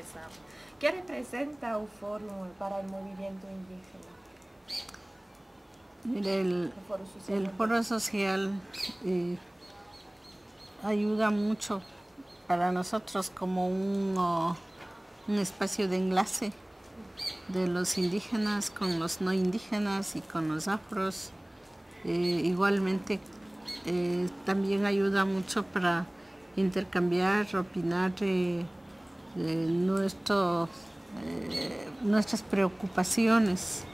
empezamos. ¿Qué representa un foro para el movimiento indígena? Mire, el foro social ayuda mucho para nosotros como un espacio de enlace de los indígenas con los no indígenas y con los afros. Igualmente también ayuda mucho para intercambiar, opinar nuestras preocupaciones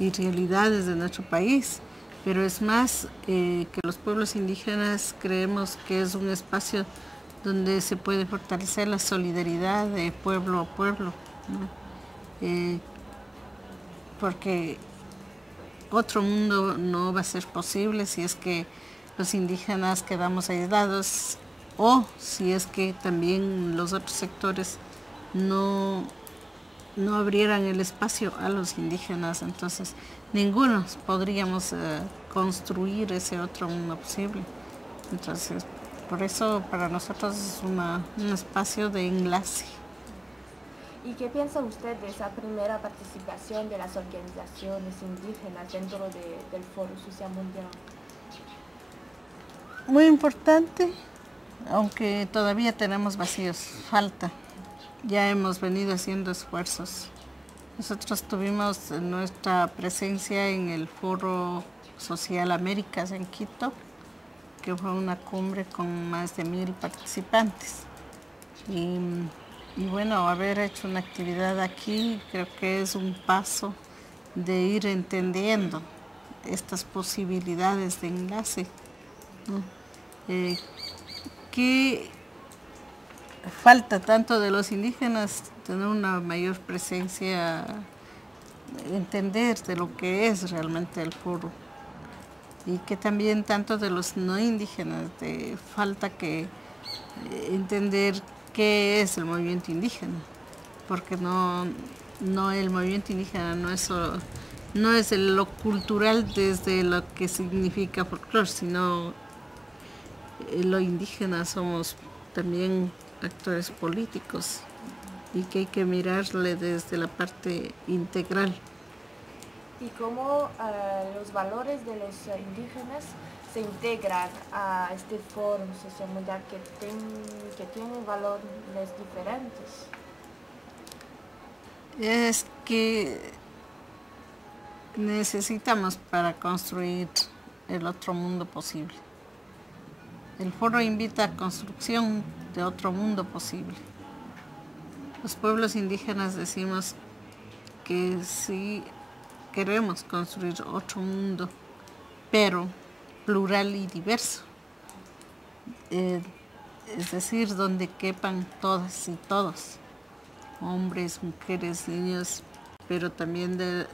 y realidades de nuestro país, pero es más que los pueblos indígenas creemos que es un espacio donde se puede fortalecer la solidaridad de pueblo a pueblo, ¿no? Porque otro mundo no va a ser posible si es que los indígenas quedamos aislados o si es que también los otros sectores no abrieran el espacio a los indígenas. Entonces, ninguno podríamos construir ese otro mundo posible. Entonces, por eso para nosotros es un espacio de enlace. ¿Y qué piensa usted de esa primera participación de las organizaciones indígenas dentro del Foro Social Mundial? Muy importante, aunque todavía tenemos vacíos, falta. Ya hemos venido haciendo esfuerzos. Nosotros tuvimos nuestra presencia en el Foro Social Américas en Quito, que fue una cumbre con más de 1000 participantes. Y bueno, haber hecho una actividad aquí creo que es un paso de ir entendiendo estas posibilidades de enlace, ¿no? Que falta tanto de los indígenas tener una mayor presencia, entender de lo que es realmente el foro, y que también tanto de los no indígenas falta que entender qué es el movimiento indígena, porque el movimiento indígena no es lo cultural desde lo que significa folclore, sino lo indígena somos también actores políticos y que hay que mirarle desde la parte integral. ¿Y cómo los valores de los indígenas se integran a este foro social mundial que tiene valores diferentes? Es que necesitamos para construir el otro mundo posible. El foro invita a construcción de otro mundo posible. Los pueblos indígenas decimos que sí queremos construir otro mundo, pero plural y diverso. Es decir, donde quepan todas y todos, hombres, mujeres, niños, pero también de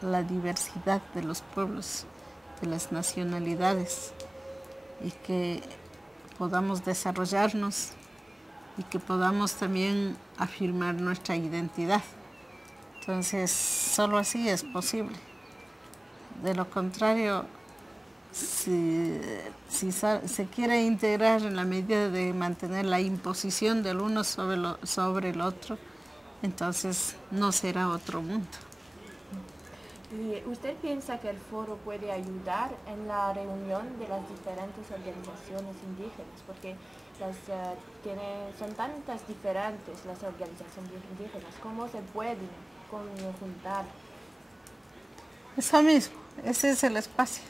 la diversidad de los pueblos, de las nacionalidades, y que podamos desarrollarnos y que podamos también afirmar nuestra identidad. Entonces, solo así es posible. De lo contrario, si se quiere integrar en la medida de mantener la imposición del uno sobre el otro, entonces no será otro mundo. ¿Y usted piensa que el foro puede ayudar en la reunión de las diferentes organizaciones indígenas? Porque son tantas diferentes las organizaciones indígenas. ¿Cómo se pueden conjuntar? Eso mismo, ese es el espacio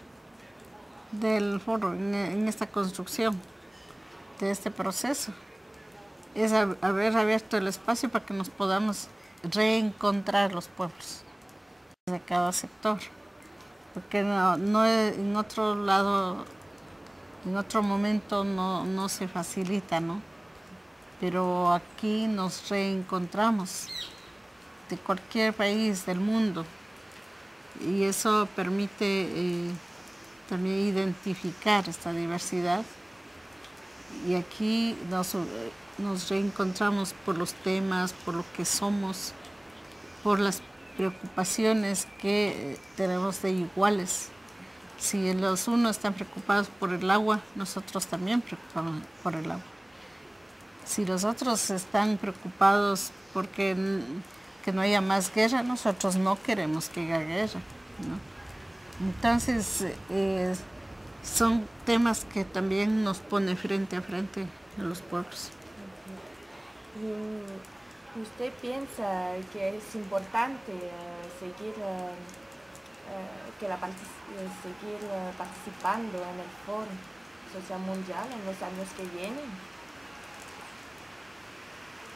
del foro en esta construcción de este proceso. Es haber abierto el espacio para que nos podamos reencontrar los pueblos de cada sector, porque no en otro lado, en otro momento no se facilita, ¿no? Pero aquí nos reencontramos de cualquier país del mundo y eso permite también identificar esta diversidad, y aquí nos reencontramos por los temas, por lo que somos, por las preocupaciones que tenemos de iguales. Si los unos están preocupados por el agua, nosotros también preocupamos por el agua. Si los otros están preocupados porque que no haya más guerra, nosotros no queremos que haya guerra, ¿no? Entonces, son temas que también nos pone frente a frente a los pueblos. ¿Y usted piensa que es importante seguir seguir participando en el Foro Social Mundial en los años que vienen?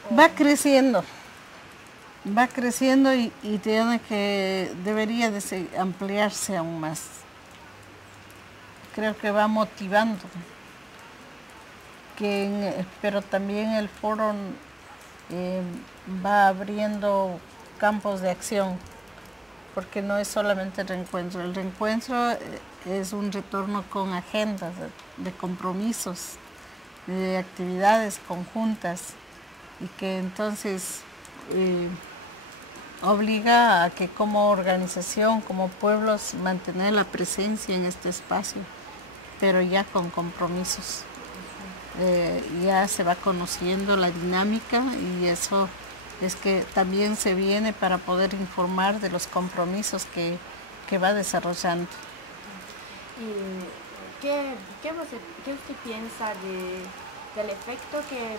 Va creciendo y debería de ampliarse aún más. Creo que va motivando, pero también el foro va abriendo campos de acción, porque no es solamente el reencuentro. El reencuentro es un retorno con agendas de compromisos, de actividades conjuntas, y que entonces obliga a que como organización, como pueblos, mantener la presencia en este espacio, pero ya con compromisos. Ya se va conociendo la dinámica y eso es que también se viene para poder informar de los compromisos que va desarrollando. ¿Y qué usted piensa del efecto que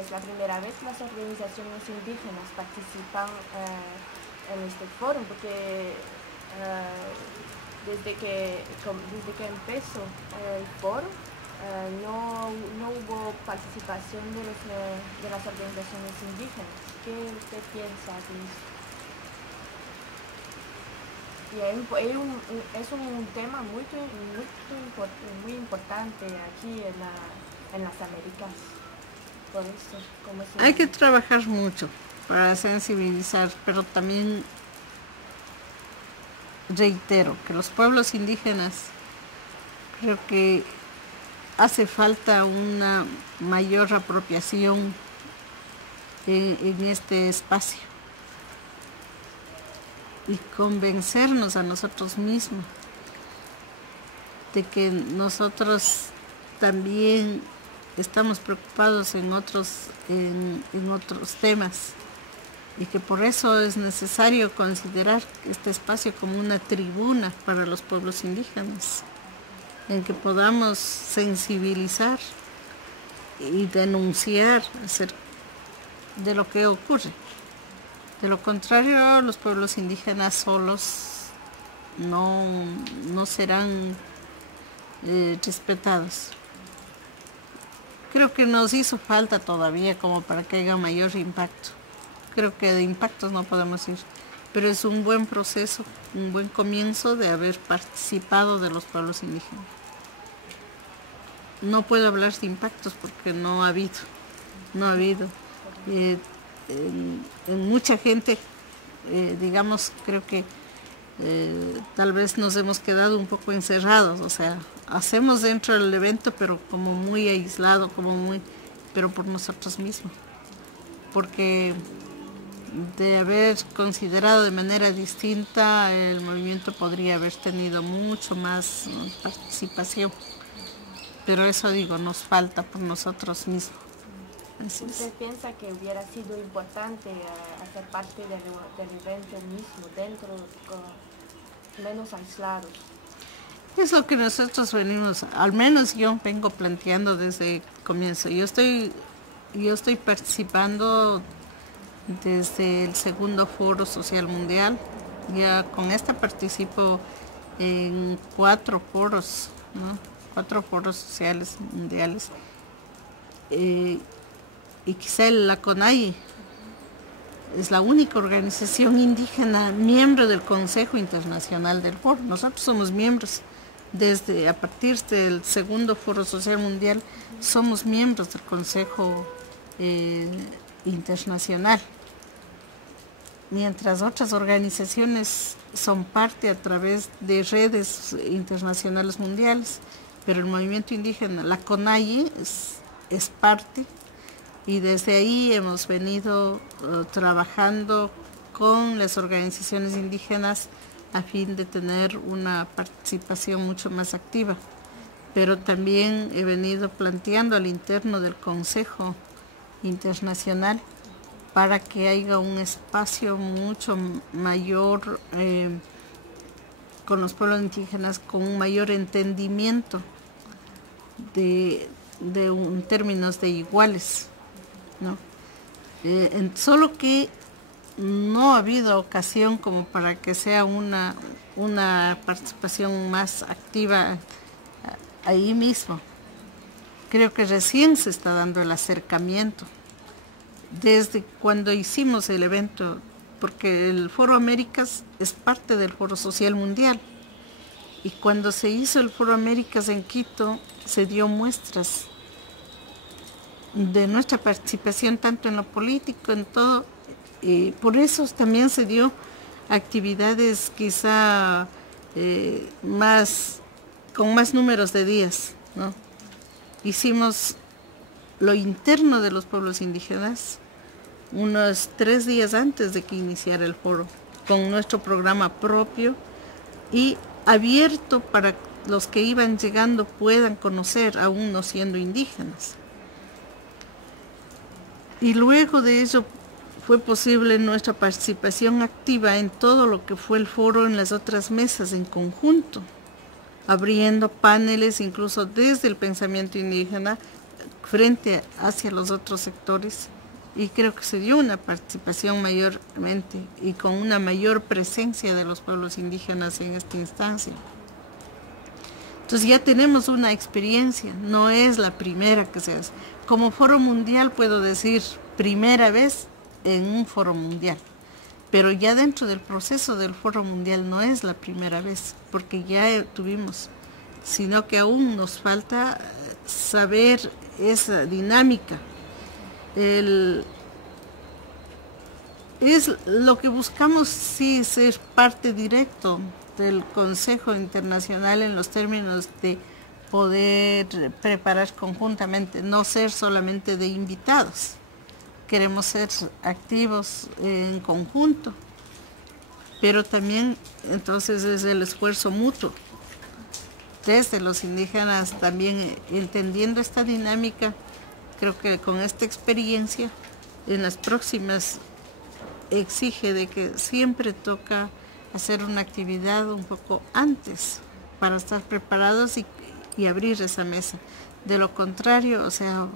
es la primera vez que las organizaciones indígenas participan en este foro? Porque desde que empezó el foro no hubo participación de las organizaciones indígenas. ¿Qué usted piensa de eso? Y es un tema muy importante aquí en las Américas. Por eso, hay que trabajar mucho para sensibilizar, pero también reitero que los pueblos indígenas, creo que hace falta una mayor apropiación en este espacio y convencernos a nosotros mismos de que nosotros también estamos preocupados en otros temas y que por eso es necesario considerar este espacio como una tribuna para los pueblos indígenas, en que podamos sensibilizar y denunciar acerca de lo que ocurre. De lo contrario, los pueblos indígenas solos no serán respetados. Creo que nos hizo falta todavía como para que haya mayor impacto. Creo que de impactos no podemos ir, pero es un buen proceso, un buen comienzo de haber participado de los pueblos indígenas. No puedo hablar de impactos porque no ha habido. En mucha gente, digamos, creo que tal vez nos hemos quedado un poco encerrados, o sea, hacemos dentro del evento, pero como muy aislado, pero por nosotros mismos, porque de haber considerado de manera distinta, el movimiento podría haber tenido mucho más participación, pero eso digo, nos falta por nosotros mismos. ¿Usted piensa que hubiera sido importante hacer parte del evento mismo, dentro, menos aislados? Es lo que nosotros venimos, al menos yo vengo planteando desde el comienzo. Yo estoy participando desde el segundo Foro Social Mundial. Ya con esta participo en 4 foros, ¿no? 4 foros sociales mundiales. Y quizá la CONAIE es la única organización indígena miembro del Consejo Internacional del Foro. Nosotros somos miembros a partir del segundo Foro Social Mundial, somos miembros del Consejo Internacional, mientras otras organizaciones son parte a través de redes internacionales mundiales, pero el movimiento indígena, la CONAIE, es parte. Y desde ahí hemos venido trabajando con las organizaciones indígenas a fin de tener una participación mucho más activa. pero también he venido planteando al interno del Consejo Internacional para que haya un espacio mucho mayor con los pueblos indígenas, con un mayor entendimiento en términos de iguales, ¿no? Solo que no ha habido ocasión como para que sea una participación más activa ahí mismo. Creo que recién se está dando el acercamiento. Desde cuando hicimos el evento, porque el Foro Américas es parte del Foro Social Mundial, y cuando se hizo el Foro Américas en Quito, se dio muestras de nuestra participación tanto en lo político, en todo, y por eso también se dio actividades quizá con más números de días, ¿no? Hicimos lo interno de los pueblos indígenas unos 3 días antes de que iniciara el foro, con nuestro programa propio y abierto para los que iban llegando puedan conocer, aún no siendo indígenas. Y luego de eso fue posible nuestra participación activa en todo lo que fue el foro, en las otras mesas en conjunto, abriendo paneles incluso desde el pensamiento indígena frente hacia los otros sectores, y creo que se dio una participación mayormente y con una mayor presencia de los pueblos indígenas en esta instancia. Entonces ya tenemos una experiencia, no es la primera que se hace. Como foro mundial puedo decir primera vez en un foro mundial, pero ya dentro del proceso del foro mundial no es la primera vez, porque ya tuvimos, sino que aún nos falta saber esa dinámica. Es lo que buscamos, sí, ser parte directo del Consejo Internacional en los términos de poder preparar conjuntamente, no ser solamente de invitados. Queremos ser activos en conjunto, pero también entonces es el esfuerzo mutuo desde los indígenas también entendiendo esta dinámica. Creo que con esta experiencia en las próximas exige de que siempre toca hacer una actividad un poco antes para estar preparados y abrir esa mesa. De lo contrario, o sea,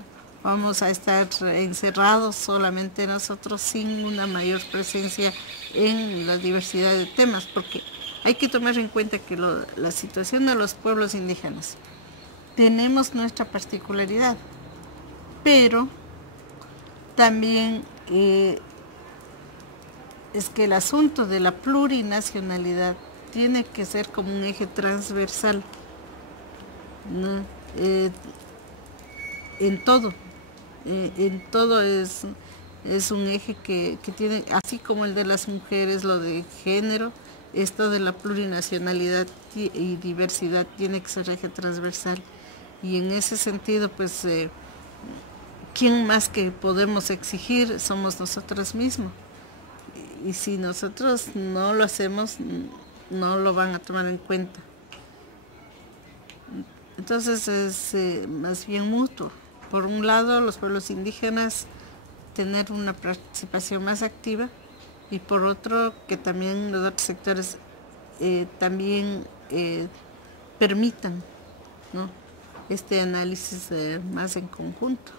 vamos a estar encerrados solamente nosotros sin una mayor presencia en la diversidad de temas, porque hay que tomar en cuenta que la situación de los pueblos indígenas, tenemos nuestra particularidad, pero también es que el asunto de la plurinacionalidad tiene que ser como un eje transversal, ¿no? En todo es un eje que tiene, así como el de las mujeres, lo de género, esto de la plurinacionalidad y diversidad tiene que ser eje transversal. Y en ese sentido, pues, ¿quién más que podemos exigir? Somos nosotros mismos. Y si nosotros no lo hacemos, no lo van a tomar en cuenta. Entonces es más bien mutuo. Por un lado, los pueblos indígenas tener una participación más activa, y por otro, que también los otros sectores también permitan, ¿no?, este análisis más en conjunto.